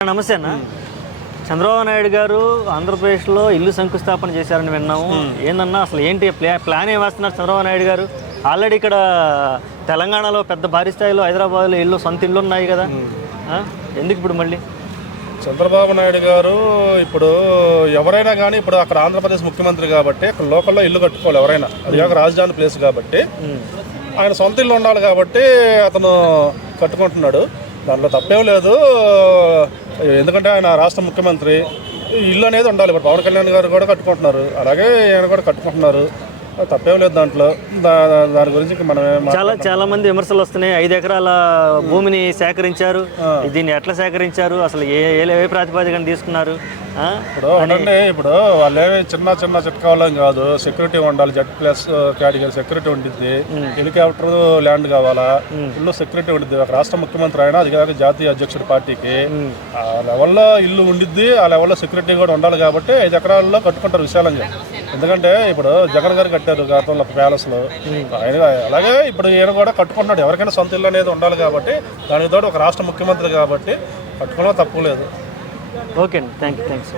నమస్తే అన్న చంద్రబాబు నాయుడు గారు ఆంధ్రప్రదేశ్లో ఇల్లు శంకుస్థాపన చేశారని విన్నాము. ఏందన్నా అసలు ఏంటి ప్లా ప్లాన్ ఏం వేస్తున్నారు చంద్రబాబు నాయుడు గారు? ఆల్రెడీ ఇక్కడ తెలంగాణలో పెద్ద భారీ స్థాయిలో హైదరాబాద్లో ఇల్లు సొంత ఇల్లు ఉన్నాయి కదా? ఎందుకు ఇప్పుడు మళ్ళీ? చంద్రబాబు నాయుడు గారు ఇప్పుడు ఎవరైనా కానీ ఇప్పుడు అక్కడ ఆంధ్రప్రదేశ్ ముఖ్యమంత్రి కాబట్టి అక్కడ లోకల్లో ఇల్లు కట్టుకోవాలి ఎవరైనా. అది కాక రాజధాని ప్లేస్ కాబట్టి ఆయన సొంత ఇల్లు ఉండాలి కాబట్టి అతను కట్టుకుంటున్నాడు. దాంట్లో తప్పేం లేదు. ఎందుకంటే ఆయన రాష్ట్ర ముఖ్యమంత్రి ఇల్లు అనేది ఉండాలి. ఇప్పుడు పవన్ కళ్యాణ్ గారు కూడా కట్టుకుంటున్నారు. అలాగే ఆయన కూడా కట్టుకుంటున్నారు. తప్పేం లేదు దాంట్లో. దాని గురించి మనం చాలా చాలా మంది విమర్శలు వస్తున్నాయి. ఐదు ఎకరాల భూమిని సేకరించారు. దీన్ని ఎట్లా సేకరించారు? అసలు ఏ ఏ ప్రాతిపదికన తీసుకున్నారు? ఇప్పుడు ఉండండి ఇప్పుడు వాళ్ళేమి చిన్న చిన్న చిట్కావలం కాదు. సెక్యూరిటీ ఉండాలి. జెడ్ ప్లస్ కేటగిరీ సెక్యూరిటీ ఉండిద్ది. హెలికాప్టర్ ల్యాండ్ కావాలా? ఫుల్ సెక్యూరిటీ ఉండిద్ది. ఒక రాష్ట్ర ముఖ్యమంత్రి అయినా అది కాక జాతీయ అధ్యక్షుడి పార్టీకి ఆ లెవెల్లో ఇల్లు ఉండిద్ది. ఆ లెవెల్లో సెక్యూరిటీ కూడా ఉండాలి కాబట్టి ఐదు ఎకరాల్లో కట్టుకుంటారు విశాలంగా. ఎందుకంటే ఇప్పుడు జగన్ గారు కట్టారు గతంలో ప్యాలెస్లో. ఆయన అలాగే ఇప్పుడు ఈయన కూడా కట్టుకుంటున్నాడు. ఎవరికైనా సొంత ఇల్లు అనేది ఉండాలి కాబట్టి దానికి తోడు ఒక రాష్ట్ర ముఖ్యమంత్రి కాబట్టి కట్టుకోవడం తప్పు లేదు. ఓకే అండి థ్యాంక్ యూ థ్యాంక్స్